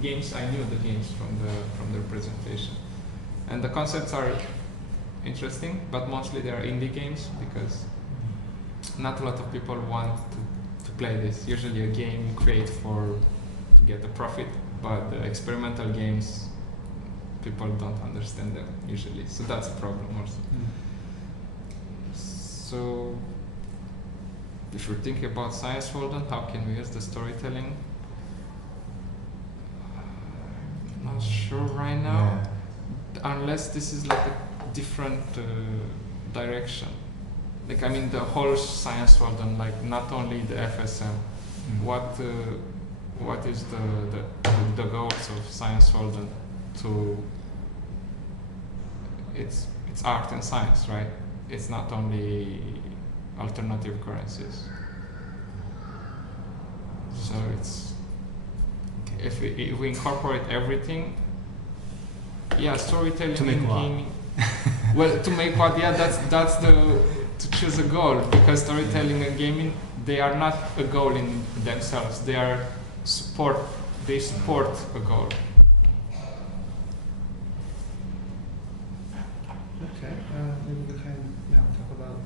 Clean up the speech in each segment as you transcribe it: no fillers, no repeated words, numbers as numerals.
games, I knew the games from their presentation. And the concepts are interesting, but mostly they are indie games because not a lot of people want to play this. Usually a game you create to get a profit, but the experimental games, people don't understand them usually. So that's a problem also. So if you're thinking about ScienceWalden, how can we use the storytelling? I'm not sure right now, unless this is like a different direction. Like, I mean, the whole ScienceWalden, like not only the FSM. What is the goals of ScienceWalden? It's art and science, right? It's not only alternative currencies. So it's if we incorporate everything, storytelling to make and what? gaming. Well, to make what? Yeah, that's to choose a goal, because storytelling and gaming, they are not a goal in themselves. They support a goal. Okay, maybe we can now talk about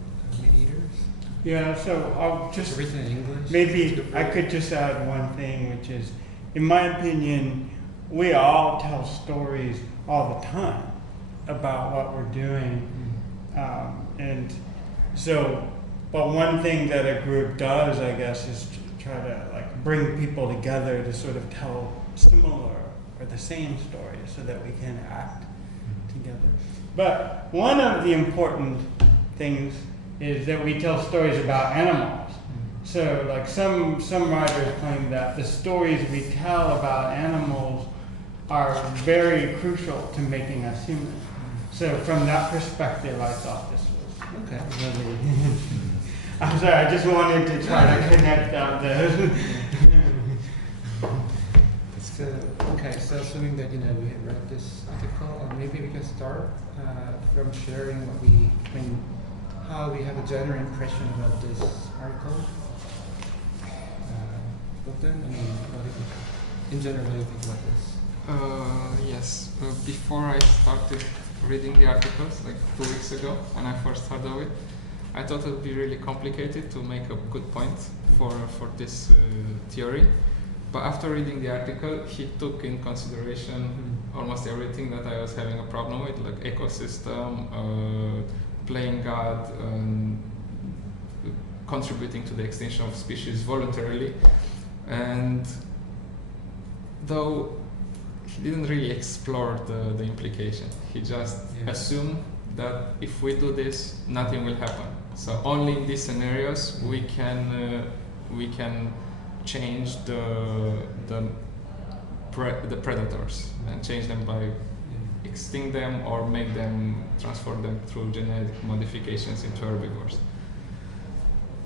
meat-eaters. Yeah, so I'll It's just, written in English. maybe I could just add one thing, which is, in my opinion, we all tell stories all the time about what we're doing. And so, but one thing that a group does, I guess, is to try to like bring people together to sort of tell similar or the same stories so that we can act together. But one of the important things is that we tell stories about animals. So like some writers claim that the stories we tell about animals are very crucial to making us human. So from that perspective, I thought this was really... I'm sorry, I just wanted to try to connect out those. So assuming that we had read this article, maybe we can start from sharing how we have a general impression about this article. Walden, in general, what do you think about this? Yes. Before I started reading the articles, like 2 weeks ago, when I first heard of it, I thought it would be really complicated to make a good point for this theory. But after reading the article, he took in consideration almost everything that I was having a problem with, like ecosystem, playing God, contributing to the extinction of species voluntarily. And though he didn't really explore the implication, he just assumed that if we do this, nothing will happen. So only in these scenarios we can change the predators and change them by extinct them or transform them through genetic modifications into herbivores.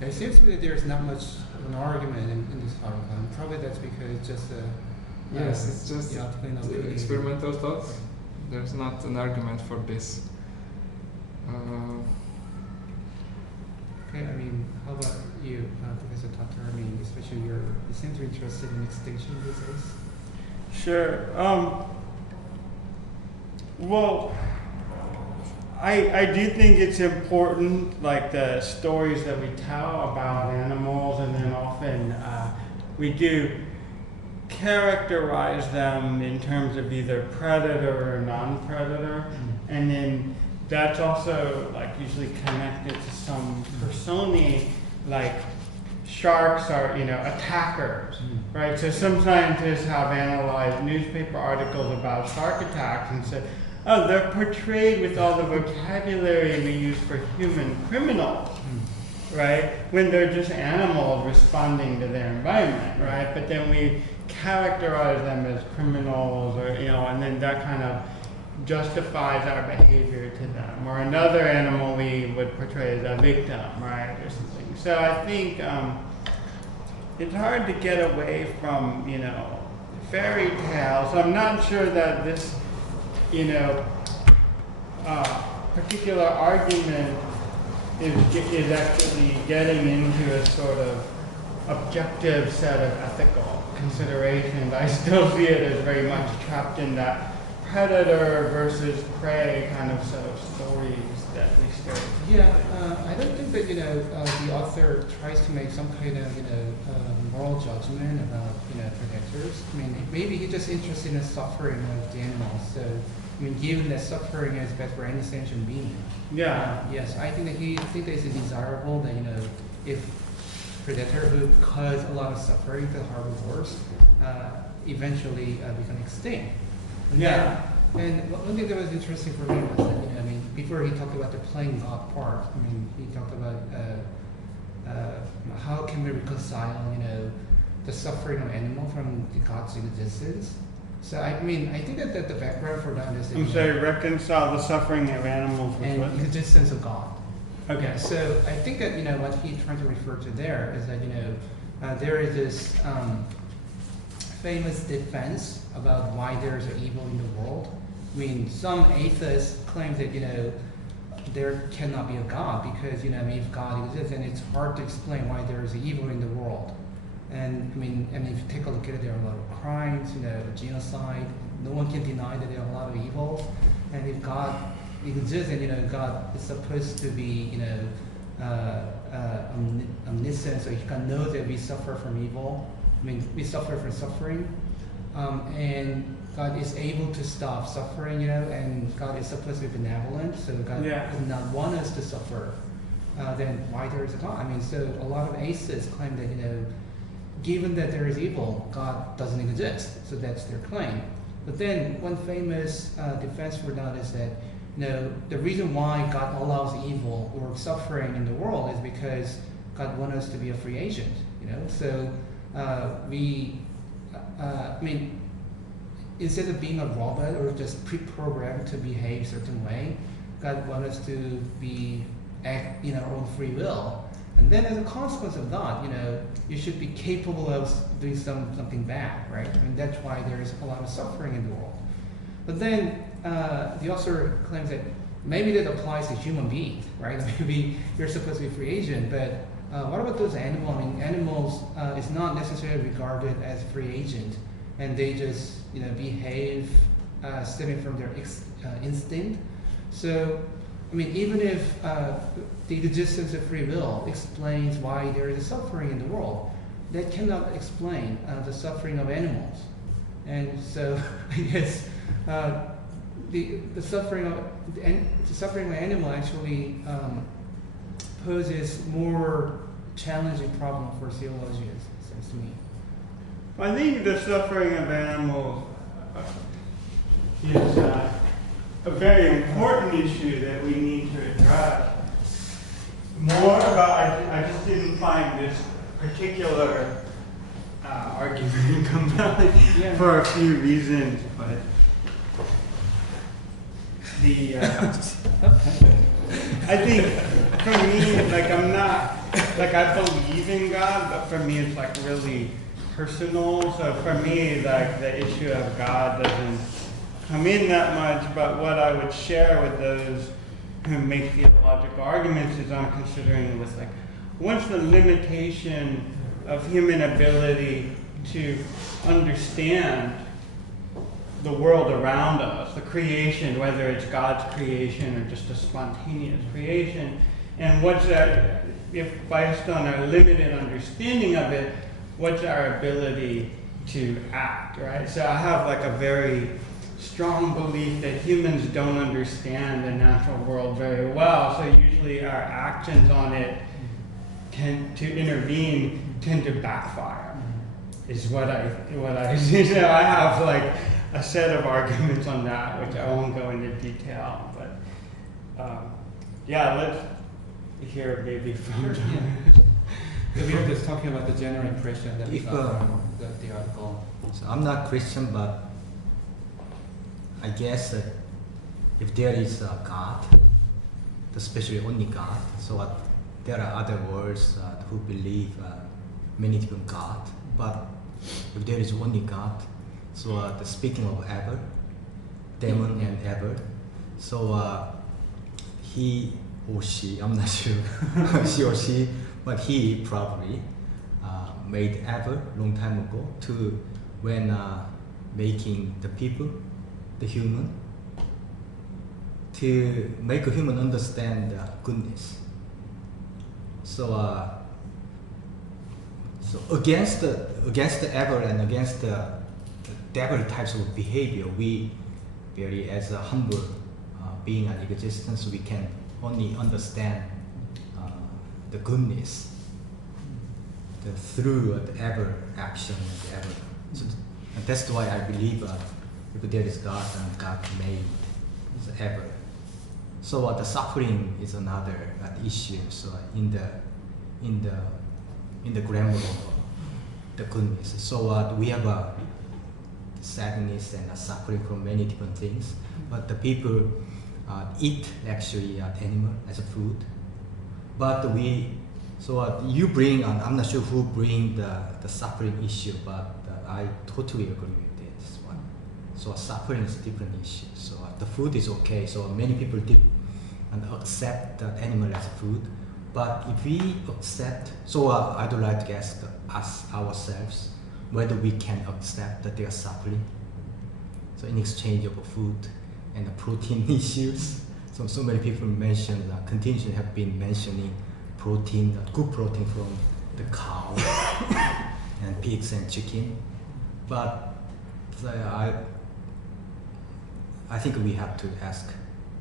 It seems to me that there's not much of an argument in this article, and probably that's because it's just it's just experimental thoughts. There's not an argument for this. Okay, how about you, Professor Tatar? Especially you seem to be interested in extinction these days. Sure. Well, I do think it's important, like the stories that we tell about animals, and then often we do characterize them in terms of either predator or non-predator, and then that's also like usually connected to some personae, like sharks are, attackers, right? So some scientists have analyzed newspaper articles about shark attacks and said, oh, they're portrayed with all the vocabulary we use for human criminals, right? When they're just animals responding to their environment, right? But then we characterize them as criminals, or and then that kind of justifies our behavior to them. Or another animal we would portray as a victim, right, or something. So I think it's hard to get away from, fairy tales. So I'm not sure that this, particular argument is actually getting into a sort of objective set of ethical considerations. I still see it as very much trapped in that predator versus prey kind of set of stories that we start. Yeah, I don't think that the author tries to make some kind of moral judgment about predators. I mean, maybe he's just interested in the suffering of the animals. So, I mean, given that suffering is bad for any sentient being. Yeah. Yes, I think that it's desirable that if predator who cause a lot of suffering to herbivores eventually become extinct. And one thing that was interesting for me was that, before he talked about the playing God part, he talked about how can we reconcile, the suffering of animal from the God's existence. So, I think that the background for that is... I'm sorry, reconcile the suffering of animals with and what? the existence of God. Okay. So, I think that, what he's trying to refer to there is that, there is this famous defense about why there is an evil in the world. Some atheists claim that, there cannot be a God because, if God exists, then it's hard to explain why there is evil in the world. And if you take a look at it, there are a lot of crimes, genocide. No one can deny that there are a lot of evils. And if God exists, then God is supposed to be omniscient, so He can know that we suffer from evil. We suffer from suffering, and God is able to stop suffering, and God is supposed to be benevolent, so God does not want us to suffer. Then why there is a God? So a lot of atheists claim that given that there is evil, God doesn't exist. So that's their claim. But then one famous defense for that is that the reason why God allows evil or suffering in the world is because God wants us to be a free agent. So instead of being a robot or just pre-programmed to behave a certain way, God wants us to act in our own free will. And then as a consequence of that, you should be capable of doing something bad, right? That's why there's a lot of suffering in the world. But then the author claims that maybe that applies to human beings, right? Maybe you're supposed to be a free agent, but what about those animals? Animals is not necessarily regarded as free agent, and they just behave stemming from their instinct. So, even if the existence of free will explains why there is a suffering in the world, that cannot explain the suffering of animals. And so, I guess the suffering of animal actually poses more challenging problem for theologians, it seems to me. I think the suffering of animals is a very important issue that we need to address. More about, I just didn't find this particular argument compelling for a few reasons, but I think for me, I'm not, I believe in God, but for me it's really personal. So for me, the issue of God doesn't come in that much, but what I would share with those who make theological arguments is I'm considering with what's the limitation of human ability to understand the world around us, the creation, whether it's God's creation or just a spontaneous creation, and what's that, if based on our limited understanding of it, what's our ability to act, right? So I have a very strong belief that humans don't understand the natural world very well, so usually our actions on it tend to backfire, is what I see. So I have a set of arguments on that, which I won't go into detail, but let's hear maybe from John. We were just talking about the general impression that we got from the article. So I'm not Christian, but I guess that if there is a God, especially only God, so there are other worlds who believe many different gods, but if there is only God, so speaking of ever, demon and ever, so he or she, I'm not sure, she or she, but he probably made ever long time ago to when making the people, the human, to make a human understand goodness. So, so against the ever and against the devil types of behavior, we very as a humble being and existence, we can only understand the goodness through the ever action and the ever. So, and that's why I believe if there is God and God made the ever. So the suffering is another issue. So in the grammar of the goodness. So we have sadness and suffering from many different things. But the people eat actually animal as a food. But you bring, I'm not sure who bring the suffering issue, but I totally agree with this one. So suffering is a different issue. So the food is okay. So many people did and accept the animal as food. But if we accept, so I'd like to ask us ourselves whether we can accept that they are suffering. So in exchange of food and the protein issues. So many people mentioned, continuously have been mentioning protein, good protein from the cow and pigs and chicken. But I think we have to ask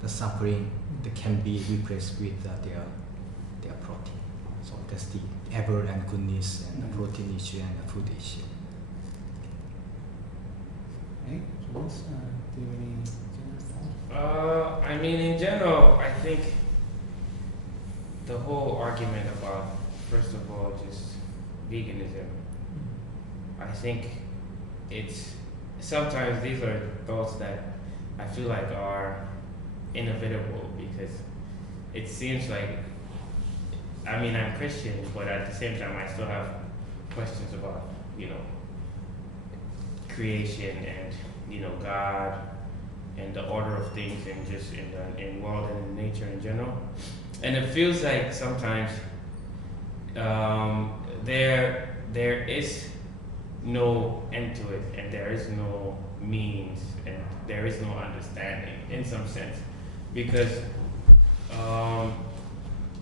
the suffering that can be replaced with their protein. So that's the ever and goodness and the protein issue and the food issue. Okay, Jules, do you have any general thoughts? I mean, in general, I think the whole argument about, first of all, just veganism, I think it's, sometimes these are thoughts that I feel like are inevitable, because it seems like, I mean, I'm Christian, but at the same time, I still have questions about, creation and, God and the order of things and just in world and in nature in general. And it feels like sometimes there is no end to it, and there is no means, and there is no understanding in some sense. Because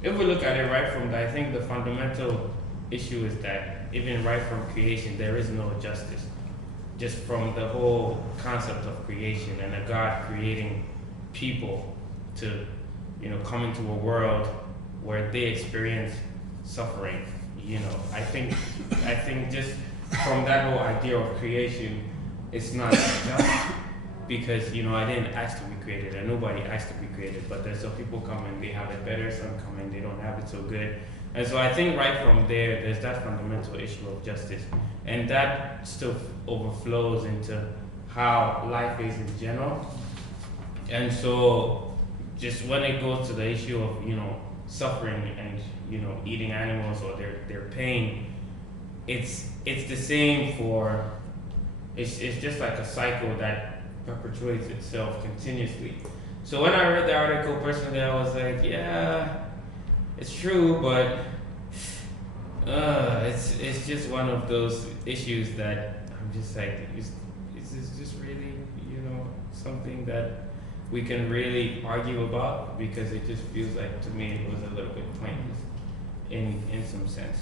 if we look at it right from I think the fundamental issue is that even right from creation, there is no justice. Just from the whole concept of creation and a God creating people to, come into a world where they experience suffering. I think just from that whole idea of creation, it's not just because, I didn't ask to be created and nobody asked to be created, but there's some people come and they have it better, some come and they don't have it so good. And so I think right from there's that fundamental issue of justice. And that still overflows into how life is in general. And so just when it goes to the issue of, suffering and, eating animals or their pain, it's the same for, it's just like a cycle that perpetuates itself continuously. So when I read the article personally, I was like, yeah, it's true, but it's just one of those issues that I'm just like, is this just really, something that we can really argue about? Because it just feels like, to me, it was a little bit pointless in some sense.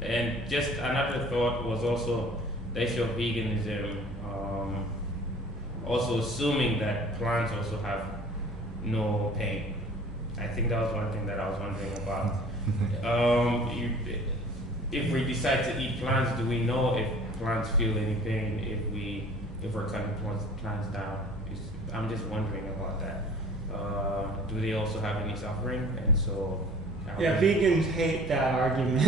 And just another thought was also the issue of veganism, also assuming that plants also have no pain. I think that was one thing that I was wondering about. If we decide to eat plants, do we know if plants feel any pain if we're cutting plants down? I'm just wondering about that. Do they also have any suffering? And so vegans hate that argument.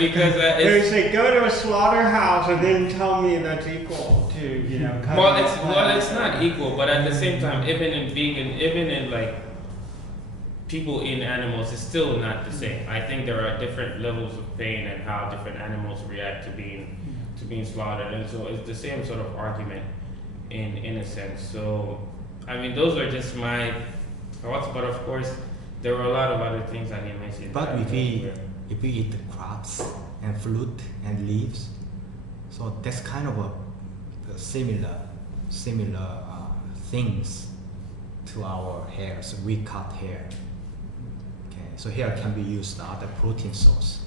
Because they say go to a slaughterhouse and then tell me that's equal to it's not equal, but at the same time, even in like people eating animals, it's still not the same. I think there are different levels of pain and how different animals react to being slaughtered, and so it's the same sort of argument in a sense. So I mean, those are just my thoughts, but of course there were a lot of other things I didn't mention. But if we eat the crops and fruit and leaves. So that's kind of a similar things to our hair. So we cut hair. Okay, so hair can be used as a protein source.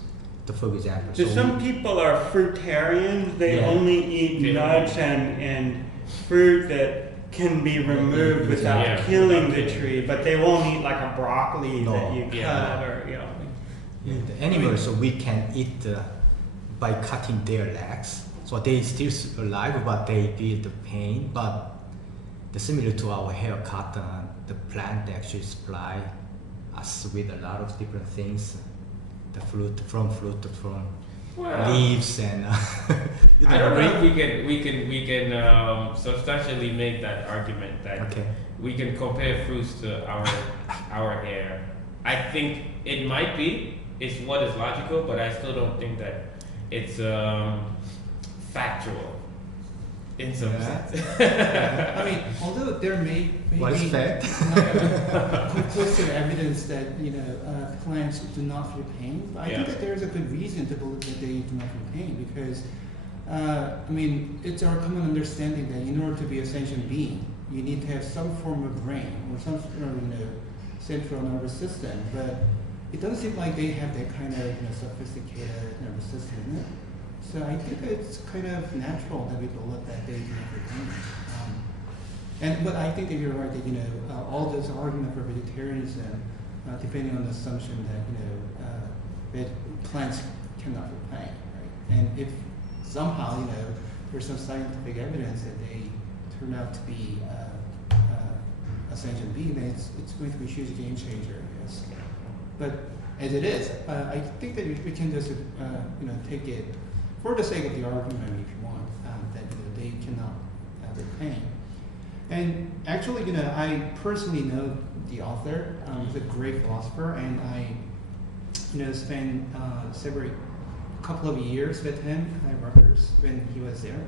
For example, So some people are fruitarians. They Yeah. only eat nuts and fruit that can be removed without Yeah. killing the tree, but they won't eat like a broccoli No. that you cut Yeah. or you know. the animals, so we can eat by cutting their legs. So they still alive, but they feel the pain. But similar to our haircut, the plant actually supply us with a lot of different things. The fruit from Well, leaves and. You I don't know agree? if we can substantially make that argument that Okay. we can compare fruits to our hair. I think it might be. It's what is logical, but I still don't think that it's factual in some Yeah. sense. I mean, although there may What is be fact? conclusive evidence that plants do not feel pain, but I think Yeah. that there is a good reason to believe that they do not feel pain because I mean it's our common understanding that in order to be a sentient being, you need to have some form of brain or some sort of central nervous system, but it doesn't seem like they have that kind of sophisticated nervous system. So I think it's kind of natural that we believe that they do not feel pain. But I think that you're right that all those arguments for vegetarianism, depending on the assumption that plants cannot feel pain, right? And if somehow there's some scientific evidence that they turn out to be a sentient being, then it's going to be a huge game changer, I guess. But as it is, I think that we can just take it for the sake of the argument, if you want, that they cannot feel pain. And actually, I personally know the author. He's a great philosopher, and I, spent couple of years with him at Rutgers when he was there.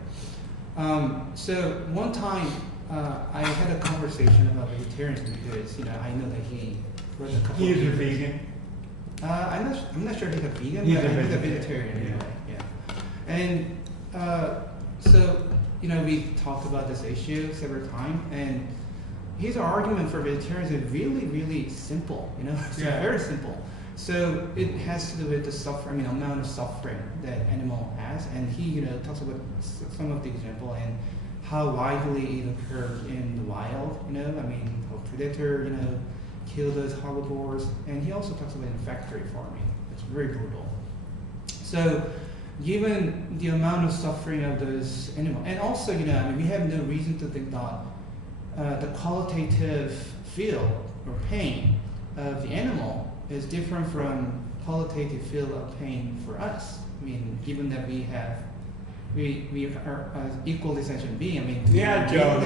So one time, I had a conversation about vegetarianism because I know that he wrote a couple. He's of a years. vegan. I'm not sure he's a vegan, He's but a he's a vegetarian, vegetarian anyway. Yeah. And so we talked about this issue several times, and his argument for vegetarianism is really, really simple. It's very simple. So it has to do with the suffering, amount of suffering that animal has, and he talks about some of the example and how widely it occurs in the wild. How predator kill those herbivores, and he also talks about in factory farming. It's very brutal. So given the amount of suffering of those animals, and also we have no reason to think that the qualitative feel or pain of the animal is different from qualitative feel of pain for us. Given that we are equally sentient being. Yeah, Joe.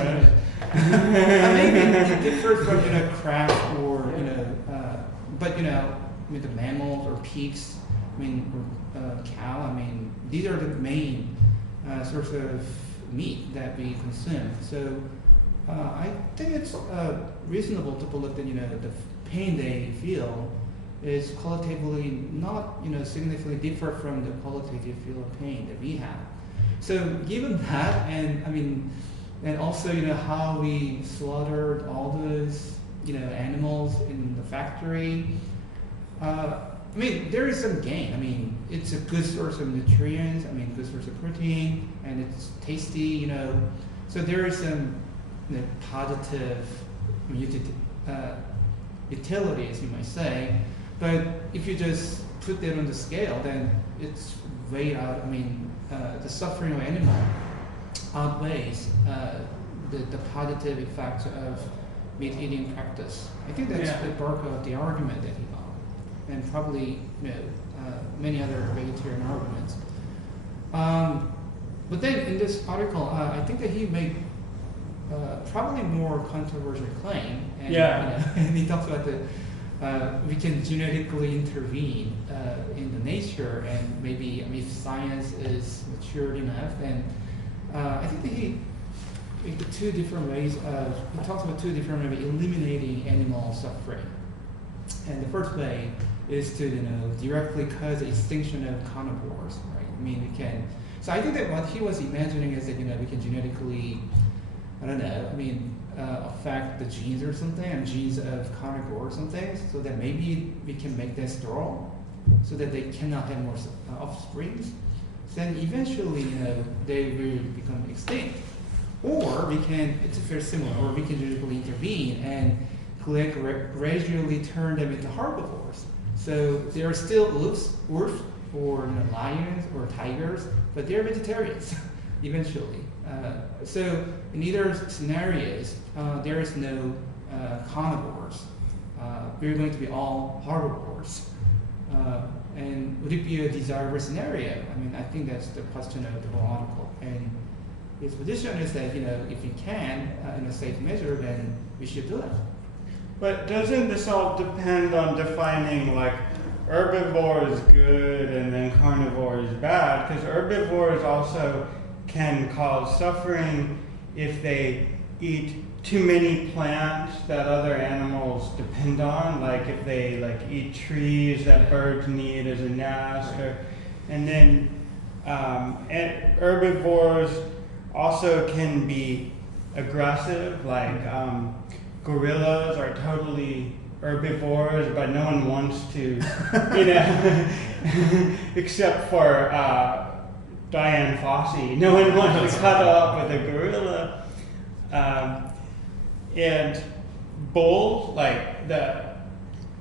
Maybe it differs from craft or but with the mammals or pigs, or cow. These are the main source of meat that we consume. So I think it's reasonable to believe that the pain they feel is qualitatively not significantly different from the qualitative feel of pain that we have. So given that, and also how we slaughtered all those animals in the factory, there is some gain. It's a good source of nutrients, good source of protein, and it's tasty, So there is some positive utilities, you might say. But if you just put that on the scale, then it's way out. The suffering of animal outweighs the positive effects of meat eating practice. I think that's the bulk of the argument that he got, and probably many other vegetarian arguments. But then in this article, I think that he made probably more controversial claim, and, and he talks about we can genetically intervene in the nature, and maybe if science is mature enough, then I think that he two different ways he talks about two different ways of eliminating animal suffering. And the first way is to directly cause the extinction of carnivores, right? I mean, we can. So I think that what he was imagining is that we can genetically, I don't know, I mean, affect the genes or something, and genes of carnivore or something, so that maybe we can make them sterile, so that they cannot have more offspring. Then eventually, they will become extinct. Or we can, it's very similar, or we can genetically intervene and gradually turn them into herbivores. So they are still wolves or lions or tigers, but they're vegetarians eventually. So in either scenarios, there is no carnivores. We're going to be all herbivores. And would it be a desirable scenario? I mean, I think that's the question of the whole article. And his position is that, if we can, in a safe measure, then we should do it. But doesn't this all depend on defining like herbivore is good and then carnivore is bad? Because herbivores also can cause suffering if they eat too many plants that other animals depend on, like if they eat trees that birds need as a nest, and then herbivores also can be aggressive, like gorillas are totally herbivores, but no one wants to, except for Diane Fossey, no one wants to cuddle up with a gorilla. And bulls,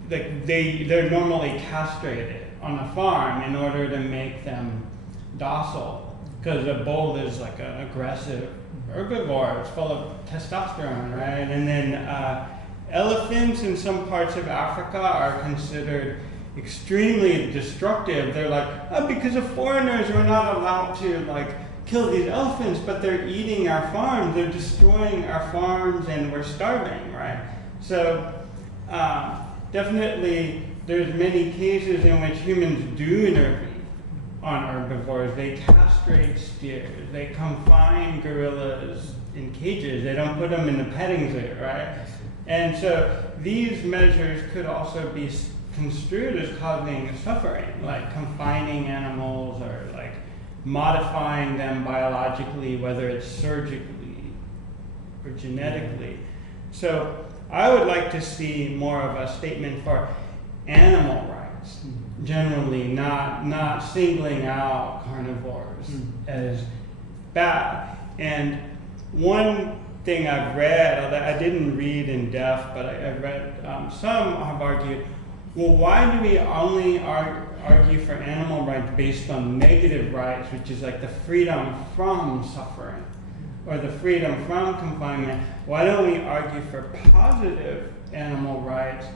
they're normally castrated on a farm in order to make them docile, because a bull is like an aggressive herbivore. It's full of testosterone, right? And then elephants in some parts of Africa are considered extremely destructive. They're like, because of foreigners, we're not allowed to kill these elephants, but they're eating our farms, they're destroying our farms, and we're starving, right? So definitely there's many cases in which humans do intervene on herbivores. They castrate steers, they confine gorillas in cages, they don't put them in the petting zoo, right? And so these measures could also be construed as causing suffering, like confining animals or modifying them biologically, whether it's surgically or genetically. So I would like to see more of a statement for animal rights, generally, not singling out carnivores as bad. And one thing I've read, although I didn't read in depth, but I've read some have argued, well, why do we only argue for animal rights based on negative rights, which is like the freedom from suffering or the freedom from confinement? Why don't we argue for positive animal rights,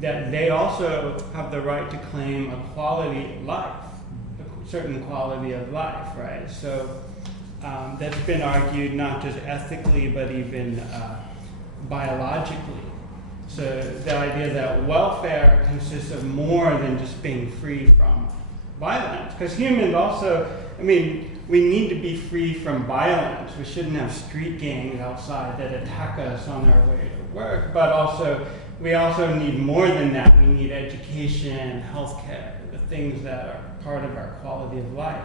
that they also have the right to claim a quality life, a certain quality of life, right? So that's been argued not just ethically, but even biologically. So the idea that welfare consists of more than just being free from violence. Because humans also, we need to be free from violence. We shouldn't have street gangs outside that attack us on our way to work. But also, we also need more than that. We need education, healthcare, the things that are part of our quality of life.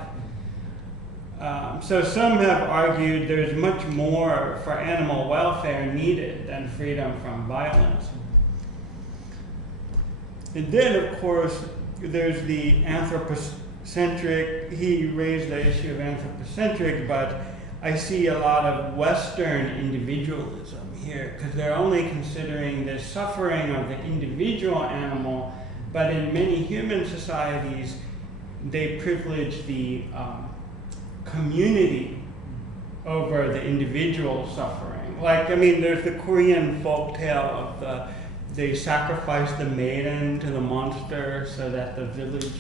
So some have argued there's much more for animal welfare needed than freedom from violence. And then, of course, there's the anthropocentric. He raised the issue of anthropocentric, but I see a lot of Western individualism here, because they're only considering the suffering of the individual animal, but in many human societies, they privilege the community over the individual suffering. There's the Korean folktale of they sacrifice the maiden to the monster so that the village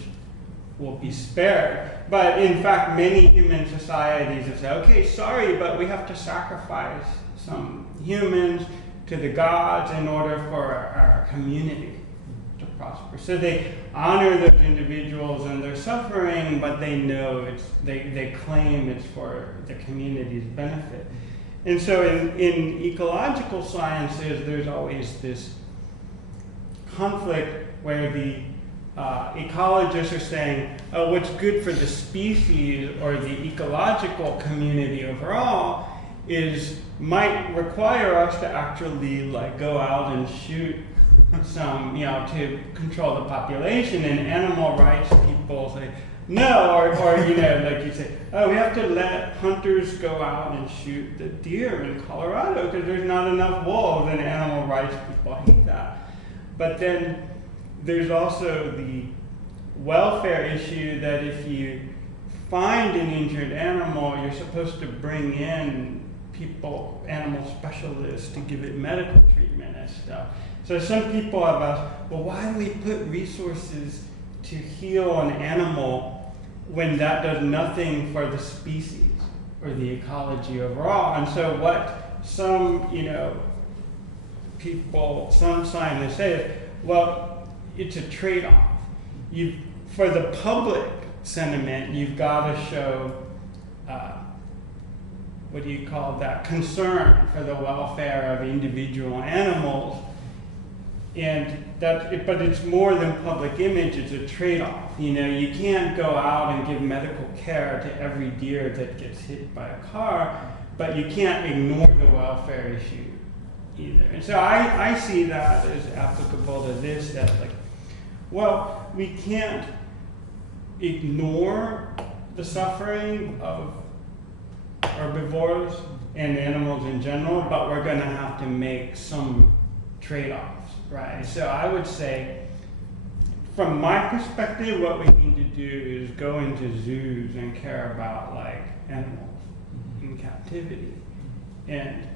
will be spared. But in fact, many human societies have said, okay, sorry, but we have to sacrifice some humans to the gods in order for our community to prosper. So they honor those individuals and their suffering, but they know they claim it's for the community's benefit. And so in ecological sciences, there's always this conflict where the ecologists are saying, oh, what's good for the species or the ecological community overall might require us to actually like go out and shoot some, to control the population, and animal rights people say, no, or like you say, oh, we have to let hunters go out and shoot the deer in Colorado because there's not enough wolves, and animal rights people hate that. But then there's also the welfare issue that if you find an injured animal, you're supposed to bring in animal specialists to give it medical treatment and stuff. So some people have asked, well, why do we put resources to heal an animal when that does nothing for the species or the ecology overall? And so what some, some scientists say is, well, it's a trade-off. For the public sentiment, you've got to show, concern for the welfare of individual animals. But it's more than public image, it's a trade-off. You can't go out and give medical care to every deer that gets hit by a car, but you can't ignore the welfare issue either. And so I see that as applicable to this, that we can't ignore the suffering of herbivores and animals in general, but we're going to have to make some trade-offs, right? So I would say, from my perspective, what we need to do is go into zoos and care about animals in captivity and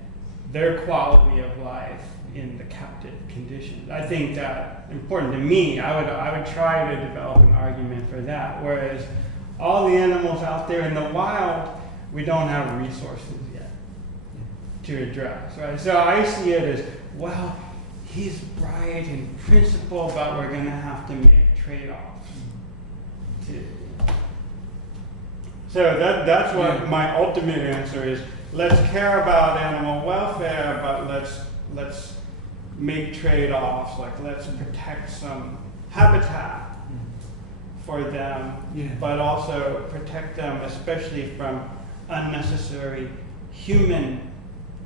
their quality of life in the captive conditions. I think that's important to me. I would try to develop an argument for that. Whereas all the animals out there in the wild, we don't have resources yet to address, right? So I see it as, well, he's right in principle, but we're going to have to make trade-offs. So that's what my ultimate answer is. Let's care about animal welfare, but let's make trade-offs. Let's protect some habitat for them, but also protect them, especially from unnecessary human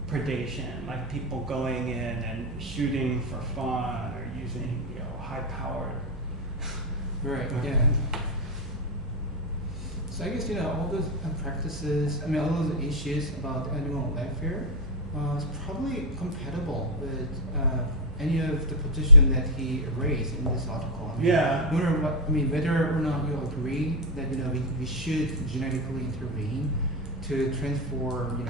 predation, like people going in and shooting for fun or using high-powered. Right. Yeah. So I guess all those practices, all those issues about animal welfare, is probably compatible with any of the position that he raised in this article. Whether or not you agree that we should genetically intervene to transform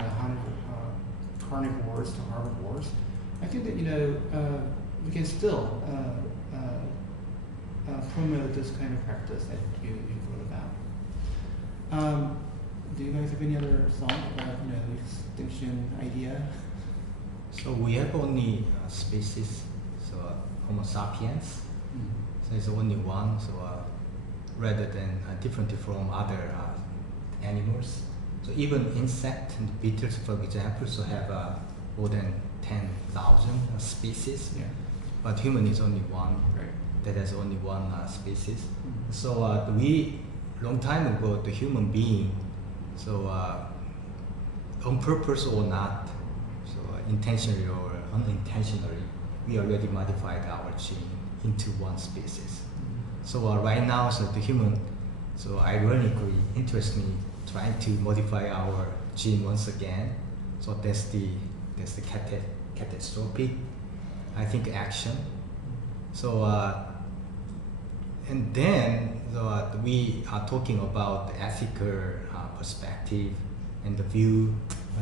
carnivores to herbivores, I think that we can still promote this kind of practice that you wrote about. Do you guys have any other thought about extinction idea? So we have only species, so Homo sapiens. So it's only one. So rather than different from other animals. So even insect and beetles, for example, so have more than 10,000 species. Yeah. But human is only one. Right. That has only one species. So we, long time ago, the human being, so on purpose or not, so intentionally or unintentionally, we already modified our gene into one species. So right now, so the human, so ironically, interestingly, trying to modify our gene once again. So that's the catastrophic, I think, action. So and then we are talking about the ethical perspective and the view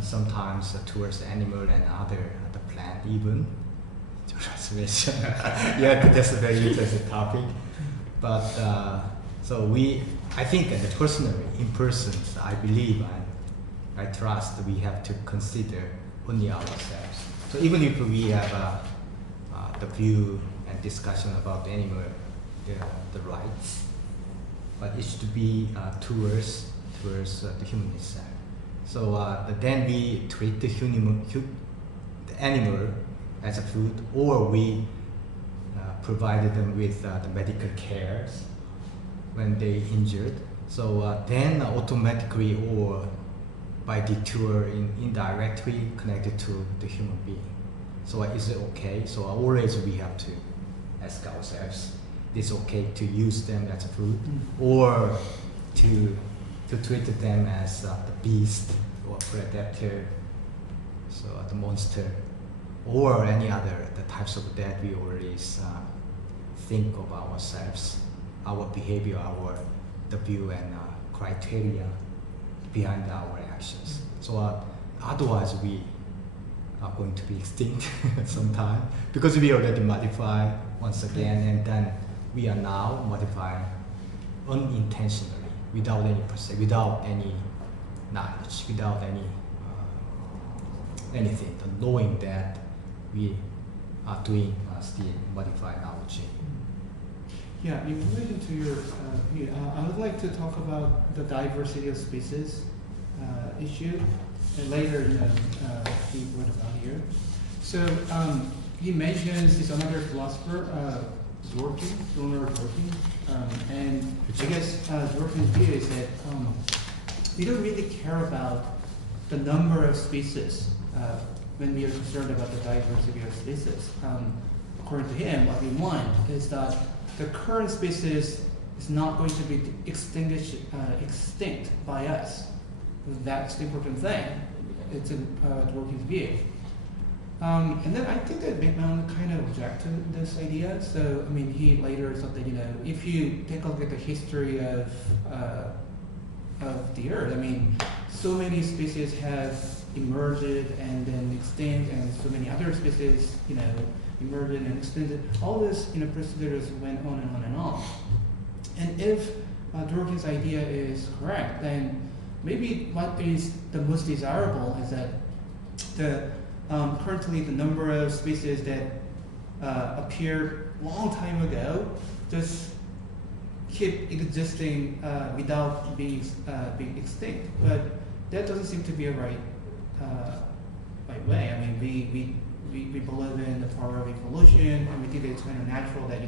sometimes towards the animal and the plant even. Yeah, that's a very interesting topic. But I think that personally, in persons, I believe I trust we have to consider only ourselves. So even if we have the view and discussion about the animal, the rights, but it should be towards the human itself. So then we treat the animal as a food, or we provided them with the medical cares when they injured. So then automatically or by detour indirectly connected to the human being. So is it okay? So always we have to ask ourselves, is it okay to use them as food or to treat them as the beast or predator, so the monster, or any other the types of that we always think of ourselves, our behavior, the view and criteria behind our actions. So otherwise we are going to be extinct sometime because we already modified once again, and then we are now modifying unintentionally, without any without any knowledge, without any anything, knowing that we are doing still modifying our gene. Yeah, in relation to your, I would like to talk about the diversity of species issue, and later, he went about here. So he mentions this another philosopher, Dworkin, and I guess Dworkin's view is that we don't really care about the number of species when we are concerned about the diversity of species. According to him, what we want is that the current species is not going to be extinct by us. That's the important thing. It's in Dworkin's view. And then I think that Beckman kind of objected to this idea. So, I mean, he later thought that, if you take a look at the history of the Earth, I mean, so many species have emerged and then extinct, and so many other species, emerged and extended. All this, procedures went on and on and on. And if Dworkin's idea is correct, then maybe what is the most desirable is that currently the number of species that appeared a long time ago just keep existing without being extinct. But that doesn't seem to be a right way. I mean, we believe in the power of evolution, and we think that it's kind of natural that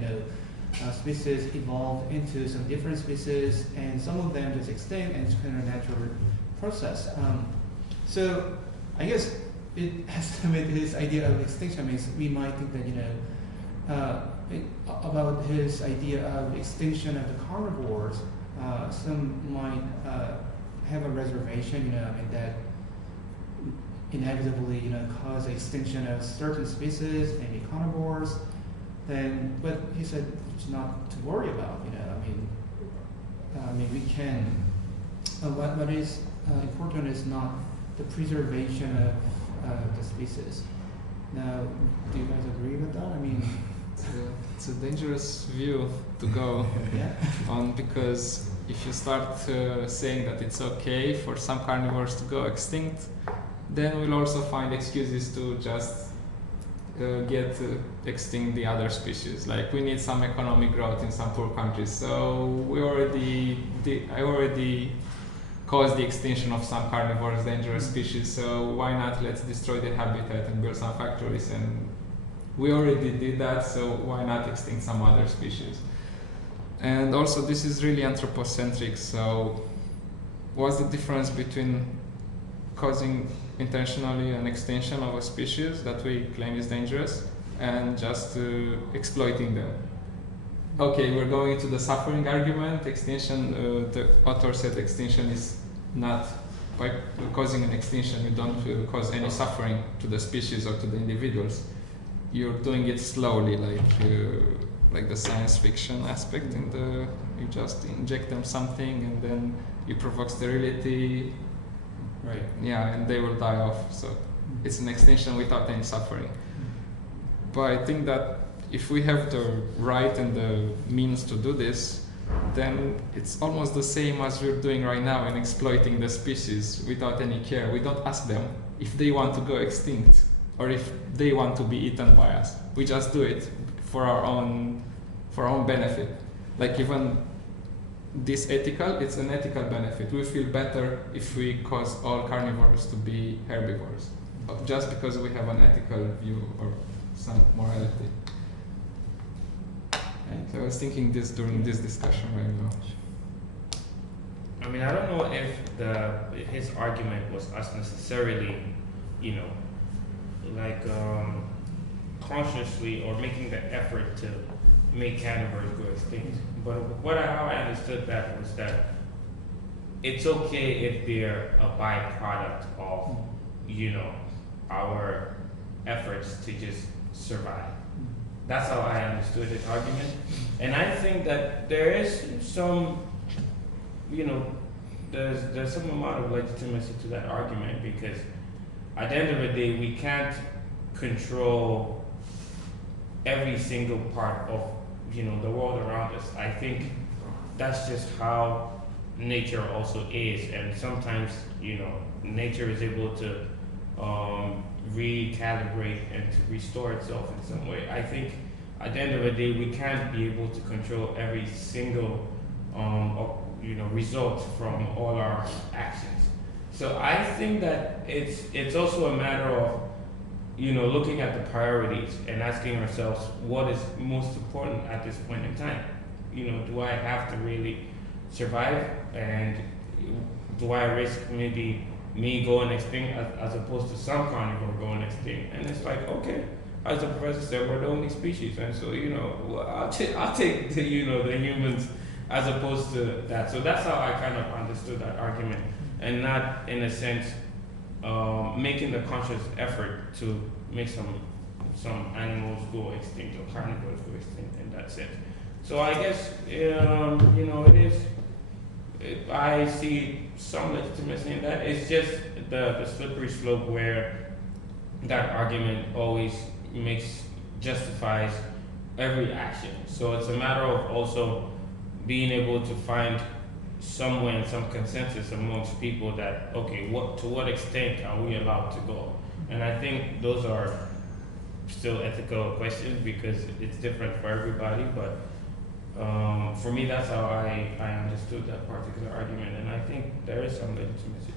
species evolved into some different species, and some of them just extinct, and it's kind of a natural process. So I guess it has to with his idea of extinction. I mean, we might think that about his idea of extinction of the carnivores. Some might have a reservation, that inevitably, cause extinction of certain species, maybe carnivores. But he said it's not to worry about. I mean, we can. What is important is not the preservation of the species. Now, do you guys agree with that? I mean, it's a dangerous view to go on, because if you start saying that it's okay for some carnivores to go extinct, then we'll also find excuses to just get extinct the other species. Like, we need some economic growth in some poor countries, so I already caused the extinction of some carnivores, dangerous species, so why not let's destroy the habitat and build some factories, and we already did that, so why not extinct some other species? And also, this is really anthropocentric, so what's the difference between causing intentionally an extinction of a species that we claim is dangerous and just exploiting them? Okay, we're going into the suffering argument. Extinction, the author said extinction is not, by causing an extinction, you don't cause any suffering to the species or to the individuals. You're doing it slowly, like the science fiction aspect, you just inject them something and then you provoke sterility. right. Yeah, and they will die off. So it's an extinction without any suffering. But I think that if we have the right and the means to do this, then it's almost the same as we're doing right now in exploiting the species without any care. We don't ask them if they want to go extinct or if they want to be eaten by us. We just do it for our own benefit. Like, even this ethical, it's an ethical benefit. We feel better if we cause all carnivores to be herbivores, just because we have an ethical view or some morality. So I was thinking this during this discussion right now. I mean, I don't know if his argument was us necessarily, you know, like consciously or making the effort to make carnivores go extinct. But how I understood that was that it's okay if they're a byproduct of, you know, our efforts to just survive. That's how I understood his argument. And I think that there is some, you know, there's some amount of legitimacy to that argument, because at the end of the day, we can't control every single part of, you know, the world around us. I think that's just how nature also is, and sometimes, you know, nature is able to recalibrate and to restore itself in some way. I think at the end of the day, we can't be able to control every single you know, result from all our actions. So I think that it's also a matter of, you know, looking at the priorities and asking ourselves what is most important at this point in time. You know, do I have to really survive, and do I risk maybe me going extinct as opposed to some carnivore going extinct? And it's like, okay, as the professor said, we're the only species, and so, you know, I'll take the, you know, the humans as opposed to that. So that's how I kind of understood that argument, and not in a sense making the conscious effort to make some animals go extinct or carnivores go extinct in that sense. So I guess you know, I see some legitimacy in that. It's just the slippery slope where that argument always justifies every action. So it's a matter of also being able to find somewhere some consensus amongst people that, okay, to what extent are we allowed to go? And I think those are still ethical questions because it's different for everybody, but for me, that's how I understood that particular argument, and I think there is some legitimacy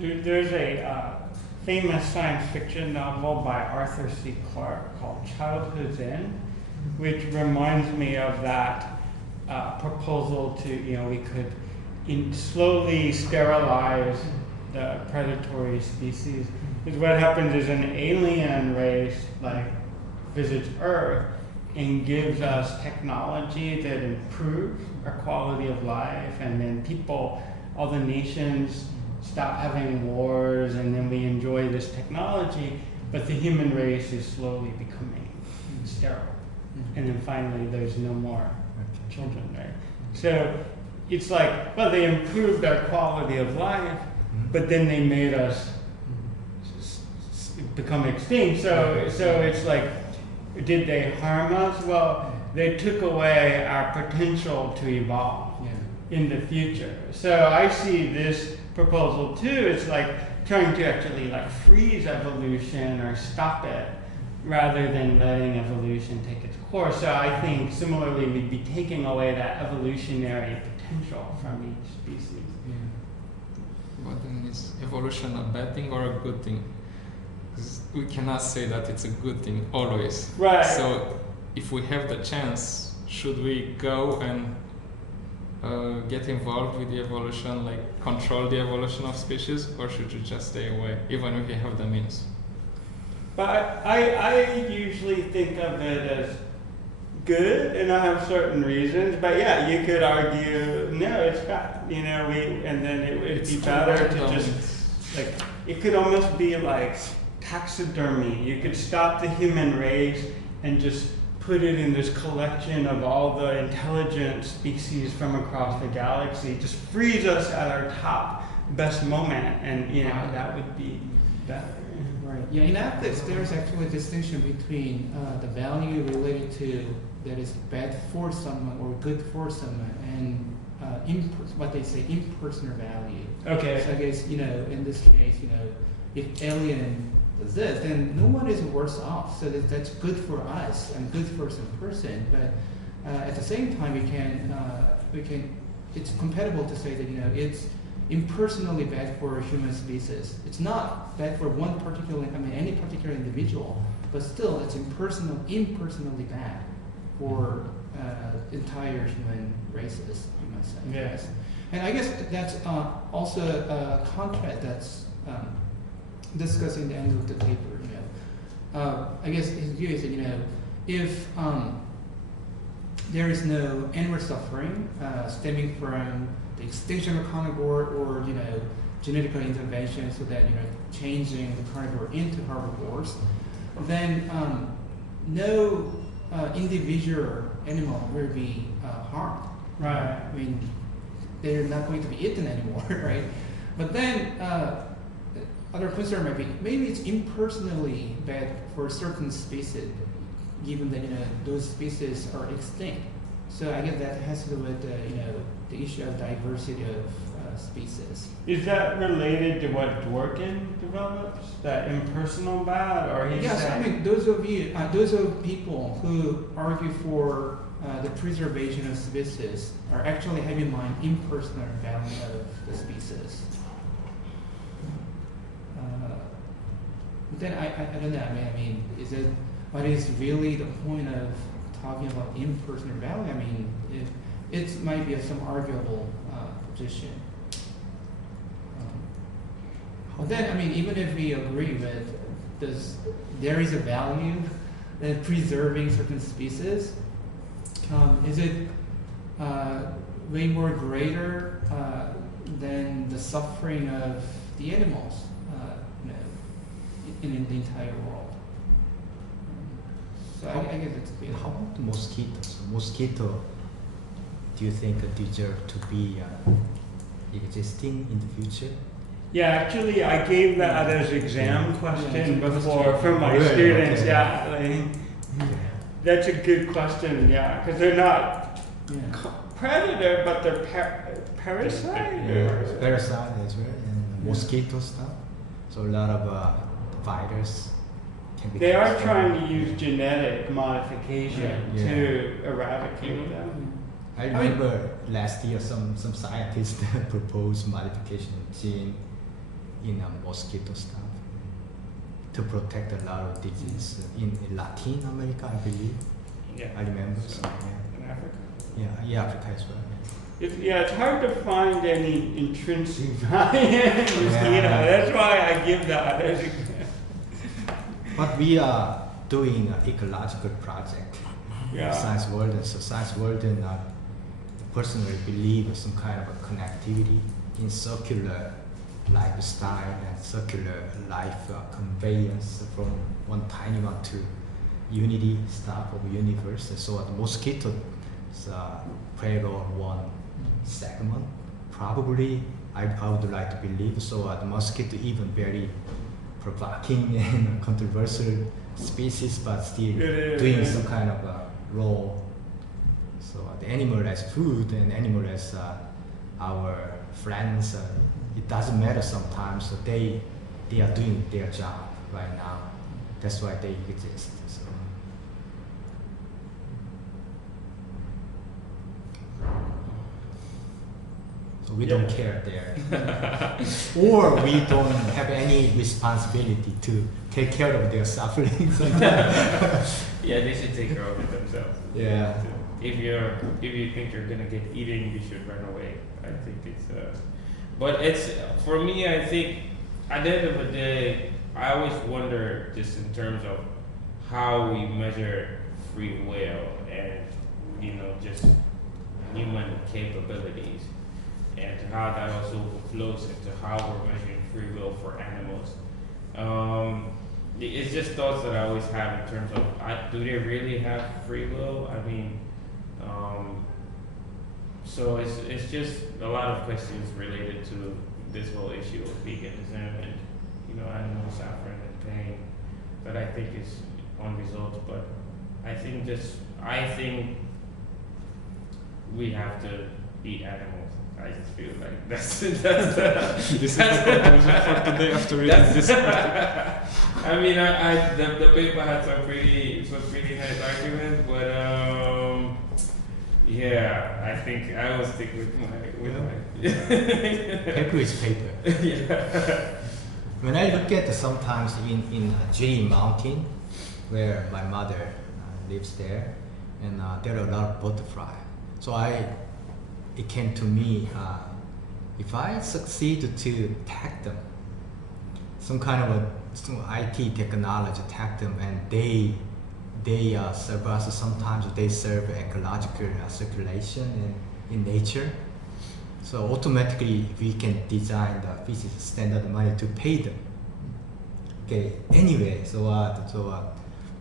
to it. There's a famous science fiction novel by Arthur C. Clarke called Childhood's End, which reminds me of that proposal to, you know, we could slowly sterilize the predatory species. Because what happens is an alien race, like, visits Earth and gives us technology that improves our quality of life, and then all the nations stop having wars, and then we enjoy this technology, but the human race is slowly becoming sterile. And then finally there's no more children, right? So it's like, well, they improved our quality of life, but then they made us become extinct. So it's like, did they harm us? Well, they took away our potential to evolve in the future. So I see this proposal too. It's like trying to actually like freeze evolution or stop it, rather than letting evolution take its course. So I think similarly, we'd be taking away that evolutionary potential from each species. But then is evolution a bad thing or a good thing? We cannot say that it's a good thing always. Right. So if we have the chance, should we go and get involved with the evolution, like control the evolution of species, or should you just stay away, even if you have the means? But I usually think of it as good, and I have certain reasons. But yeah, you could argue, no, it's bad. You know, and then it would be better to just, like, it could almost be like taxidermy. You could stop the human race and just put it in this collection of all the intelligent species from across the galaxy. Just freeze us at our top best moment, and you know, that would be better. Right. Yeah, in ethics, there's actually a distinction between the value related to that is bad for someone or good for someone, and what they say impersonal value. Okay. So I guess, you know, in this case, you know, if alien does this, then no one is worse off. So that's good for us and good for some person. But at the same time, we can it's compatible to say that, you know, it's impersonally bad for a human species. It's not bad for one particular, any particular individual, but still that's impersonally bad for entire human races, you might say. Yes. And I guess that's also a contract that's discussed in the end of the paper. I guess his view is that if there is no animal suffering stemming from the extinction of carnivore or genetical intervention, so that changing the carnivore into herbivores, then no individual animal will be harmed. Right. I mean, they're not going to be eaten anymore, right? But then other concern might be maybe it's impersonally bad for certain species, given that those species are extinct. So I guess that has to do with the issue of diversity of species. Is that related to what Dworkin develops? That impersonal bad, or he's Yes, saying? I mean those of people who argue for the preservation of species are actually having in mind impersonal value of the species. But then I don't know. I mean, what is really the point of talking about impersonal value? I mean, it might be some arguable position. But then, I mean, even if we agree with this, there is a value in preserving certain species. Is it way more greater than the suffering of the animals in the entire world? So I guess it's And how about the mosquitoes? Mosquito, do you think deserve to be existing in the future? Yeah, actually, I gave that as exam question before for my Really? students. Okay. Yeah, that's a good question. Yeah, because they're not predator, but they're parasite. Parasite as well, and mosquito stuff. So a lot of virus can be. They are transferred. trying to use genetic modification Yeah. to eradicate them. I remember last year some scientists proposed modification of gene in mosquito stuff to protect a lot of disease in Latin America, I believe. Yeah. I remember. So, So, yeah. in Africa. Yeah, Africa as well. It's hard to find any intrinsic value in mosquito. That's why I give that as But we are doing an ecological project, Yeah. ScienceWalden. So ScienceWalden personally believe some kind of a connectivity in circular lifestyle and circular life conveyance from one tiny one to unity stuff of universe. So the mosquito play a role one segment. Probably I would like to believe so. The mosquito even very provoking and controversial species, but still doing some kind of a role. So the animal as food and animal as our friends. It doesn't matter sometimes. So they are doing their job right now. That's why they exist. So we don't care there, or we don't have any responsibility to take care of their sufferings. Yeah, they should take care of it themselves. Yeah. If you think you're gonna get eaten, you should run away. I think it's but it's for me. I think at the end of the day, I always wonder just in terms of how we measure free will and just human capabilities, and how that also flows into how we're measuring free will for animals. It's just thoughts that I always have in terms of do they really have free will? I mean, so it's just a lot of questions related to this whole issue of veganism and animal suffering and pain that I think is unresolved. But I think we have to eat animals. I just feel like that's This is the conclusion for today after reading this. I mean, the paper had some pretty nice arguments, but yeah, I think I will stick with my. Paper is paper. Yeah. When I look at sometimes in Jiri Mountain, where my mother lives there, and there are a lot of butterfly. So it came to me, if I succeed to tag them, some kind of some IT technology tag them, and they serve us. Sometimes they serve ecological circulation in nature. So automatically we can design the physics standard money to pay them. Okay. Anyway,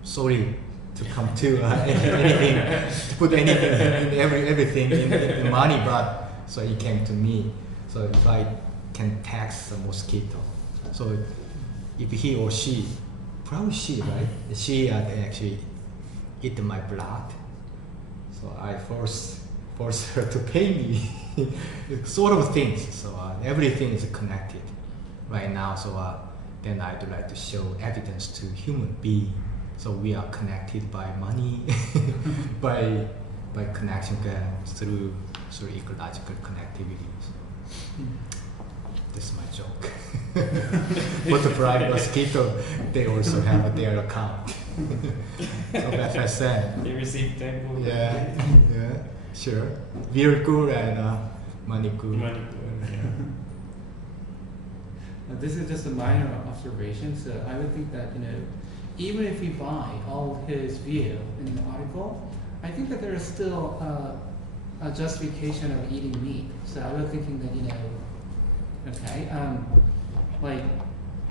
sorry to come to anything, to put anything in everything in money, but so it came to me. So if I can tax a mosquito, so if he or she, probably she, right? She actually eat my blood, so I force her to pay me, sort of things. So everything is connected right now. So then I'd like to show evidence to human being. So we are connected by money, by connection through ecological connectivities. This is my joke. Butterfly, mosquito, they also have their account. So as I said, They receive thankful. yeah, sure. Beer good and money good. Money. Yeah. This is just a minor observation, so I would think that, even if we buy all his view in the article, I think that there is still a justification of eating meat. So I was thinking that, okay, like,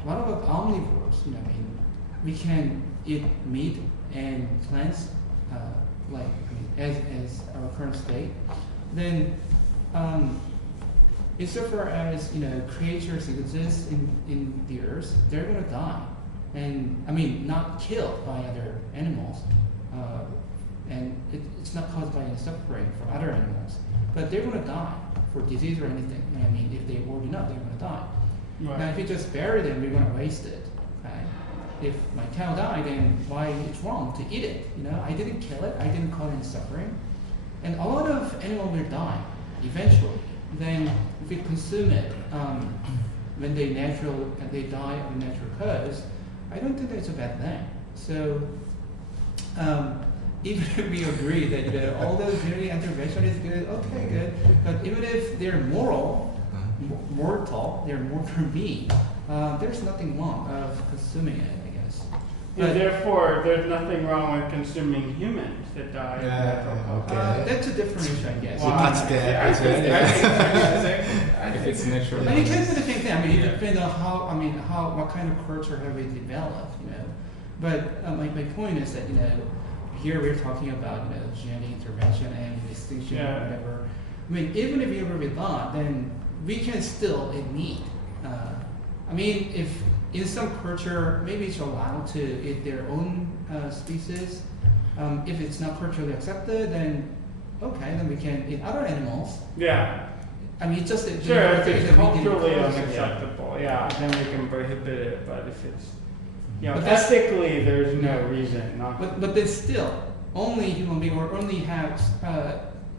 what about omnivores? We can eat meat and plants, as our current state. Then, insofar as creatures exist in the earth, they're going to die, and not killed by other animals, and it's not caused by any suffering for other animals, but they're going to die for disease or anything. If they old enough, they're going to die. Right. Now, if you just bury them, we're going to waste it. Okay? If my cow died, then why it's wrong to eat it? I didn't kill it. I didn't cause any suffering, and a lot of animals will die eventually. Then, if we consume it when they die of natural cause, I don't think that's a bad thing. So, even if we agree that all those community intervention is good, okay, good. But even if they're mortal, they're mortal being, there's nothing wrong of consuming it, I guess. Yeah, therefore, there's nothing wrong with consuming humans that die of natural causes. That's a different issue, I guess. So that's If it's natural. But you can say the same thing. It depends on what kind of culture have we developed, But my point is that, here we're talking about, genetic intervention and extinction or whatever. Even if we agree with that, then we can still eat meat. If in some culture, maybe it's allowed to eat their own species. If it's not culturally accepted, then okay, then we can eat other animals. Yeah. It's just Sure, if it's culturally unacceptable, then we can prohibit it. But if it's, But ethically, there's no reason not to. But then still, only human being or only have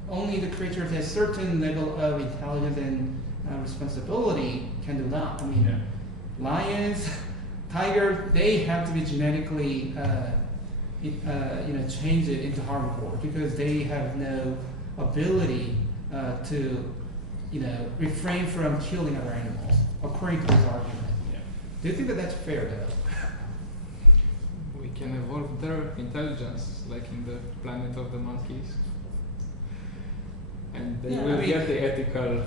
only the creatures has certain level of intelligence and responsibility can do that. Lions, tigers, they have to be genetically change it into herbivore because they have no ability to refrain from killing other animals, according to this argument. Yeah. Do you think that that's fair, though? We can evolve their intelligence, like in the planet of the monkeys, and they will get the ethical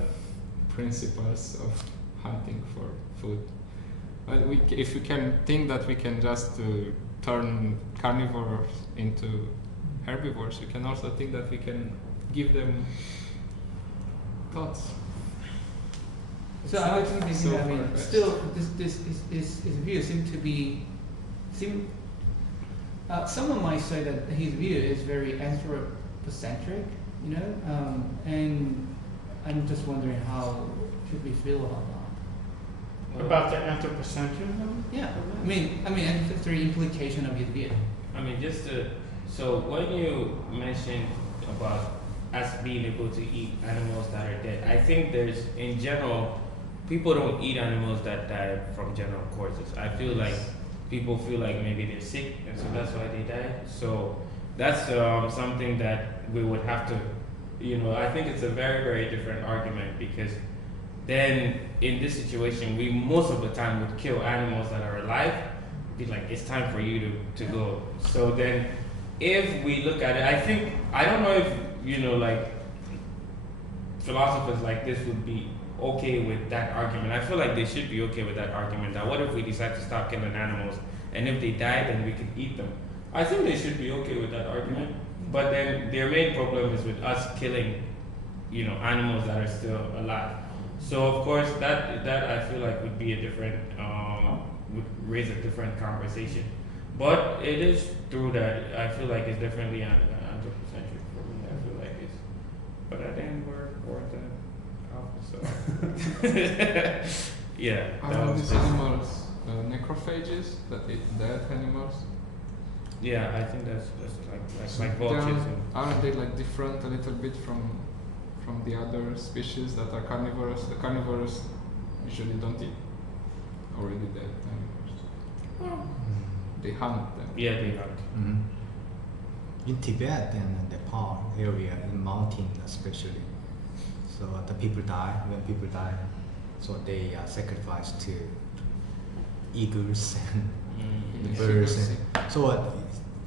principles of hunting for food. But if we can think that we can just turn carnivores into herbivores, we can also think that we can give them thoughts. So I was thinking, So still, this view seems to be, someone might say that his view is very anthropocentric, and I'm just wondering how should we feel about that? About the anthropocentrism? Yeah, anthropocentric implication of his view. So when you mentioned about us being able to eat animals that are dead, I think there's, in general, people don't eat animals that die from general causes. I feel like people feel like maybe they're sick, and so that's why they die. So that's something that we would have to, I think it's a very, very different argument, because then in this situation, we most of the time would kill animals that are alive, be like, it's time for you to go. So then if we look at it, I don't know if, like, philosophers like this would be okay with that argument. I feel like they should be okay with that argument, that what if we decide to stop killing animals, and if they die, then we can eat them. I think they should be okay with that argument. But then their main problem is with us killing, animals that are still alive. So of course that I feel like would be a different, would raise a different conversation. But it is true that I feel like it's definitely anthropocentric for me. I feel like it's, but at the end we're the alpha, so. Yeah. Are these animals necrophages that eat dead animals? Yeah, I think that's like vultures. Aren't they like different a little bit from the other species that are carnivorous? The carnivores usually don't eat already dead animals. They hunt them. Yeah, they hunt. In Tibet and Nepal area, in mountain especially, so the people die. When people die, so they sacrifice to eagles and birds. And so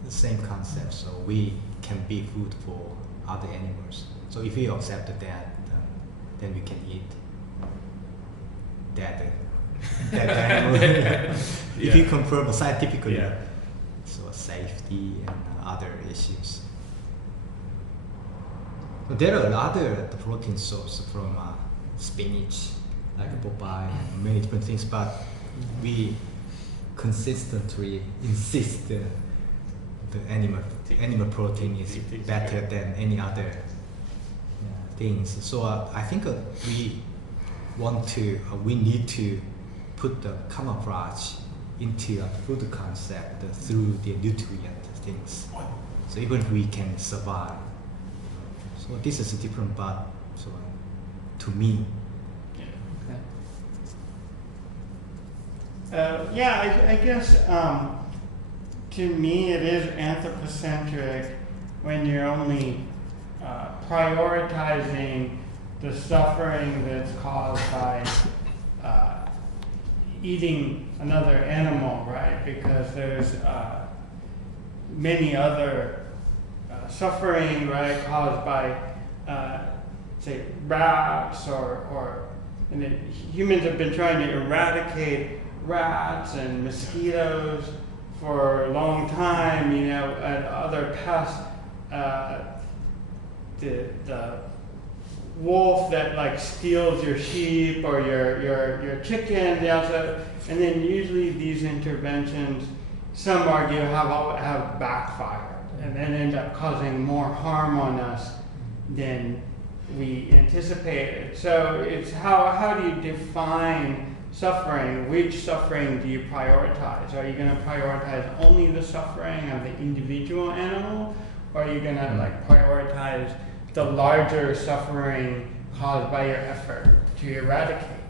the same concept. So we can be food for other animals. So if we accept that, then we can eat that animal. If you confirm scientifically, so safety and other issues. But there are other protein sources from spinach, like Popeye, and many different things. But we consistently insist the animal protein is better than any other things. So I think we need to put the camouflage into a food concept through the nutrient things. So even if we can survive. So this is different, but so to me. I guess to me it is anthropocentric when you're only prioritizing the suffering that's caused by eating another animal, right? Because there's many other suffering, right, caused by, say, rats and then humans have been trying to eradicate rats and mosquitoes for a long time, and other pests. The wolf that like steals your sheep or your chicken, and then usually these interventions, some argue, have backfired and then end up causing more harm on us than we anticipated. So it's how do you define suffering? Which suffering do you prioritize? Are you going to prioritize only the suffering of the individual animal, or are you going to prioritize the larger suffering caused by your effort to eradicate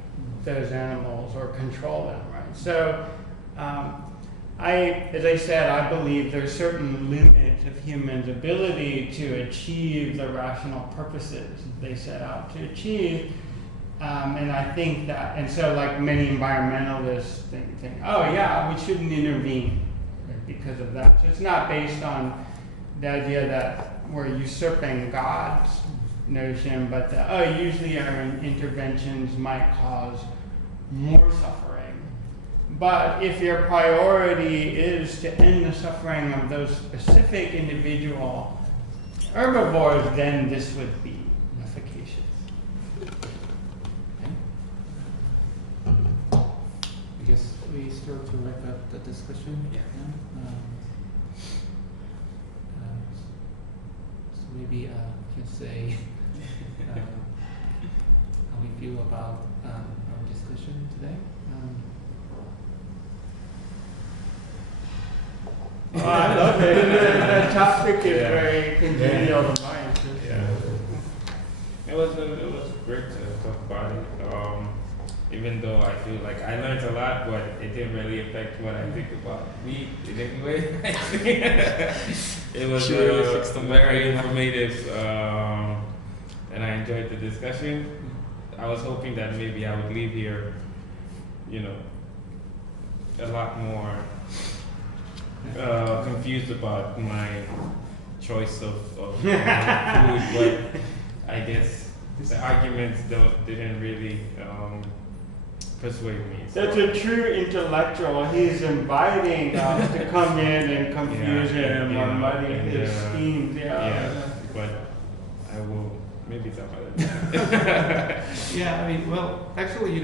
those animals or control them, right? So, as I said, I believe there's certain limits of humans' ability to achieve the rational purposes they set out to achieve. And I think that, and so like many environmentalists think, oh yeah, we shouldn't intervene because of that. So it's not based on the idea that we're usurping God's notion, but that, usually our interventions might cause more suffering. But if your priority is to end the suffering of those specific individual herbivores, then this would be efficacious. I guess we start to wrap up the discussion. Yeah. So maybe you can say how we feel about our discussion today. I love it. The topic is very congenial to mine. Yeah. It was great to talk about it. even though I feel like I learned a lot, but it didn't really affect what I think about me in any way. It was very informative, and I enjoyed the discussion. I was hoping that maybe I would leave here, you know, a lot more confused about my choice of food, but I guess the arguments didn't really persuade me. So. That's a true intellectual. He's inviting us to come in and confuse him or muddy his schemes. But I will maybe some other time. Yeah, I mean, well, actually,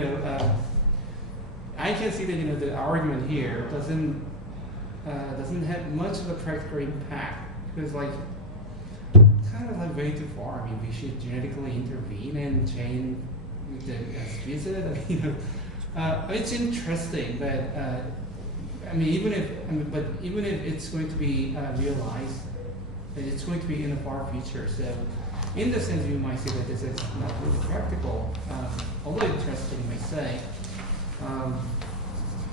I can see that the argument here doesn't have much of a practical impact because kind of like way too far. I mean, we should genetically intervene and change the species. It's interesting that even if it's going to be realized, it's going to be in the far future. So, in the sense, you might say that this is not really practical, although interesting, you might say.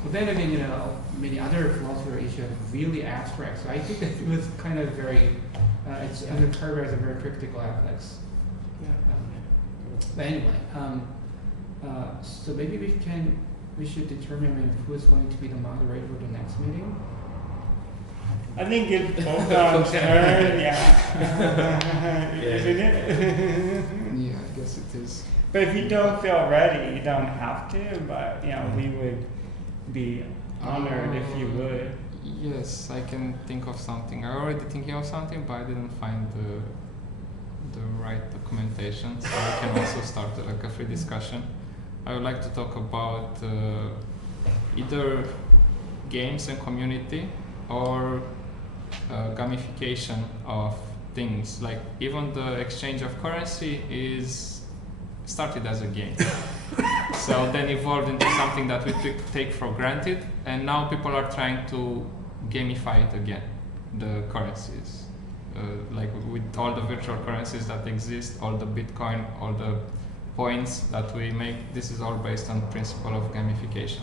But then again, many other philosopher issues are really abstract. So I think that it was kind of very, it's under paragraphs are very critical ethics. But anyway, so maybe we should determine who is going to be the moderator for the next meeting. I think it's both turn, isn't it? Yeah, I guess it is. But if you don't feel ready, you don't have to. But we would be honored if you would. Yes, I can think of something. I already thinking of something, but I didn't find the right documentation. So I can also start a free discussion. I would like to talk about either games and community or gamification of things. Like even the exchange of currency is started as a game. So then evolved into something that we take for granted, and now people are trying to gamify it again, the currencies. Like with all the virtual currencies that exist, all the Bitcoin, all the points that we make, this is all based on the principle of gamification,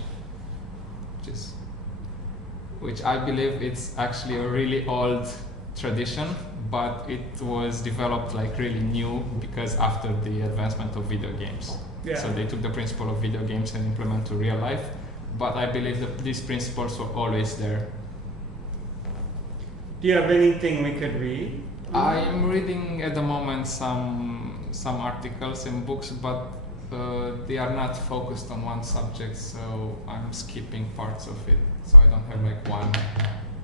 which I believe it's actually a really old tradition, but it was developed really new because after the advancement of video games. Yeah. So they took the principle of video games and implement to real life, but I believe that these principles were always there. Do you have anything we could read? I am reading at the moment some articles and books, but they are not focused on one subject, so I'm skipping parts of it. So I don't have one.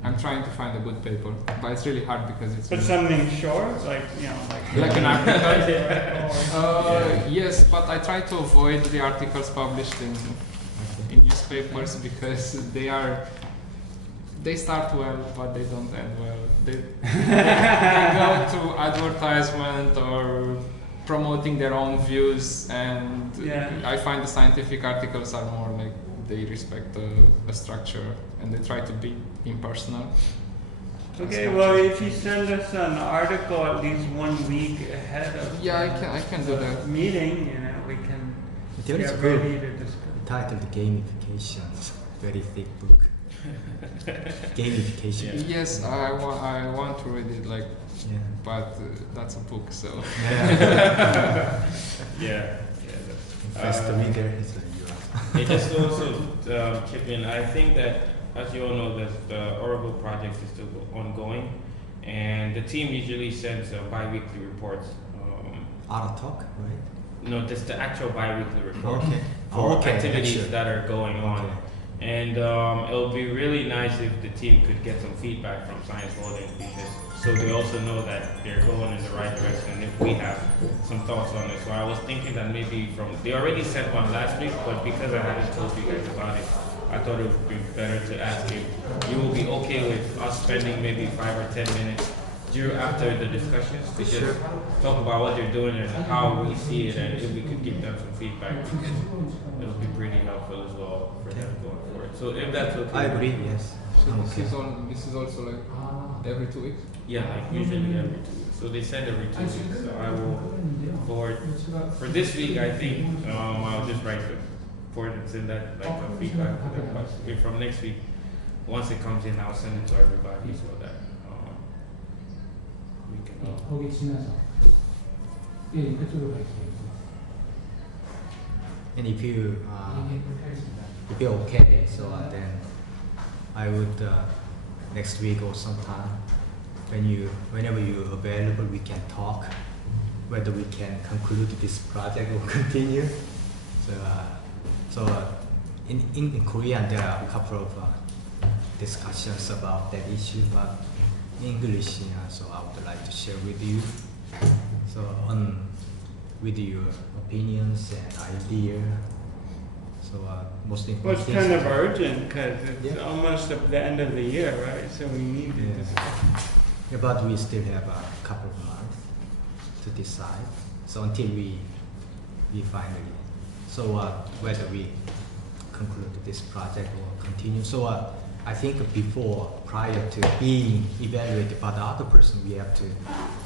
I'm trying to find a good paper, but it's really hard because it's. But something short, like an article. Yes, but I try to avoid the articles published in newspapers because they start well, but they don't end well. They go to advertisement or promoting their own views, and I find the scientific articles are more they respect a structure and they try to be impersonal. Okay, well, if you send us an article at least 1 week ahead of I can do that. Meeting, we can There is get good ready to discuss. titled Gamification. Very thick book. Gamification. Yes, I want to read it but that's a book, so. First reader is you. It just also chip in. I think that, as you all know, the Oracle project is still ongoing, and the team usually sends bi-weekly reports. Talk, right? No, just the actual bi-weekly report for activities that are going on. And it'll be really nice if the team could get some feedback from ScienceWalden, so we also know that they're going in the right direction if we have some thoughts on it. So I was thinking that maybe they already sent one last week, but because I hadn't told you guys about it, I thought it would be better to ask if you will be okay with us spending maybe 5 or 10 minutes after the discussions to just talk about what they're doing and how we see it, and if we could give them some feedback, it'll be pretty helpful as well for them going forward. So if that's okay. I agree, yes. So this is also every 2 weeks? Yeah, usually every 2 weeks. So they send every 2 weeks. So I will forward. For this week, I think I'll just write importance in that, like a feedback for them. But from next week, once it comes in, I'll send it to everybody so that we can all. 거기 지나서 예 그쪽으로 갈게요. And if you 그렇게 하겠습니다. if you're okay, so then I would next week or sometime whenever you're available, we can talk whether we can conclude this project or continue. So in Korean there are a couple of discussions about that issue, but in English, so I would like to share with you. So with your opinions and ideas. So most Well, important it's things. kind of urgent because it's Yeah. almost the end of the year, right? So we need to Yeah. discuss. Yeah, but we still have a couple of months to decide. So until we finally, so whether we conclude this project or continue. So I think prior to being evaluated by the other person, we have to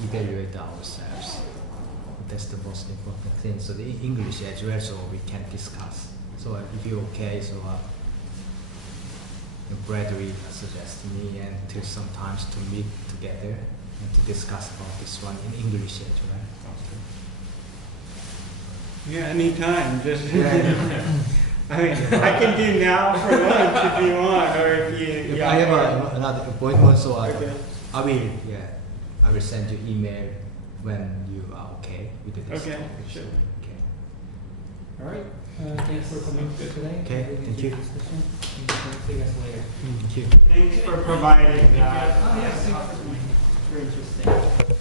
evaluate ourselves. That's the most important thing. So the English as well, so we can discuss. So if you're okay, so Bradley suggested me and to sometimes to meet together and to discuss about this one in English as well. Yeah, anytime. Just I mean, I can do now for lunch if you want, or if you. If yeah, I have another appointment, so Okay. I will send you email when you are okay with this. Okay, topic. sure. Okay. All right. Thanks for coming today. Okay, Really thank you. good discussion. See you guys later. Thank you. Thanks for providing that. Oh, yes. Very interesting.